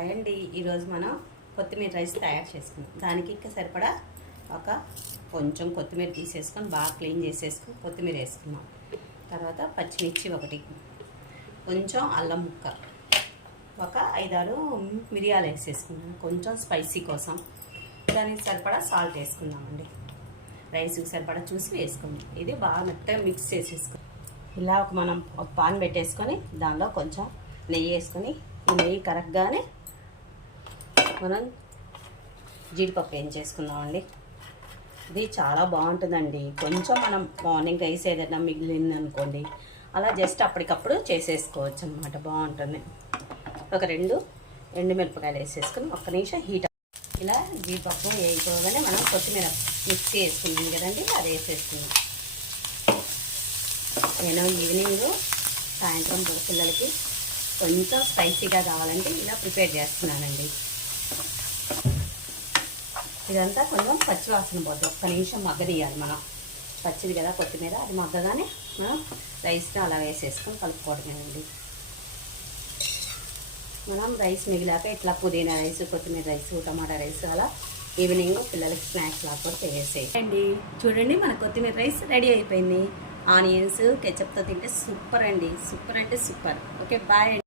Hi అండి. ఈరోజు మనం కొత్తిమీర రైస్ తయారు చేసుకుందాం. దానికి ఇంకా సరిపడా కొంచెం కొత్తిమీర తీసేసుకొని బాగా క్లీన్ చేసేసుకొని కొత్తిమీర వేసుకున్నాం. తర్వాత పచ్చిమిర్చి ఒకటి, కొంచెం అల్లం ముక్క, ఒక 5-6 మిరియాలు వేసేసుకున్నాం కొంచెం స్పైసీ కోసం. దానికి సరిపడా సాల్ట్ వేసుకుందామండి. రైస్కి సరిపడా చూసి వేసుకుందాం. ఇది బాగా మెత్తగా మిక్స్ చేసేసుకుందాం. ఇలా మనం ఒక పాన్ పెట్టేసుకొని దానిలో కొంచెం నెయ్యి వేసుకొని, ఈ నెయ్యి కరెక్ట్గానే మనం జీడిపప్పు వేయించేసుకుందామండి. ఇది చాలా బాగుంటుందండి. కొంచెం మనం మార్నింగ్ రైస్ ఏదైనా మిగిలింది అనుకోండి, అలా జస్ట్ అప్పటికప్పుడు చేసేసుకోవచ్చు అన్నమాట. బాగుంటుంది. ఒక 2 ఎండుమిరపకాయలు వేసేసుకుని ఒక్క నిమిషం హీట్. ఇలా జీడిపప్పు వేయిపోగానే మనం కొత్తిమీర మిక్సీ వేసుకున్నాం కదండి, అది వేసేసుకున్నాం. నేను ఈవినింగ్ సాయంత్రం పిల్లలకి కొంచెం స్పైసీగా కావాలంటే ఇలా ప్రిపేర్ చేస్తున్నానండి. ఇదంతా కొంచెం పచ్చివాసన పోద్ది. ఒక్క నిమిషం మగ్గనియాలి మనం. పచ్చిది కదా కొత్తిమీర, అది మగ్గగానే మనం రైస్ని అలా వేసేసుకొని కలుపుకోవడమేనండి. మనం రైస్ మిగిలాక ఇట్లా పుదీనా రైస్, కొత్తిమీర రైస్, టమాటా రైస్ అలా ఈవినింగ్ పిల్లలకి స్నాక్స్ లాగా కూడా చేసేయండి. చూడండి, మన కొత్తిమీర రైస్ రెడీ అయిపోయింది. ఆనియన్స్ కెచప్తో తింటే సూపర్ అండి. సూపర్ అంటే సూపర్. Okay, bye.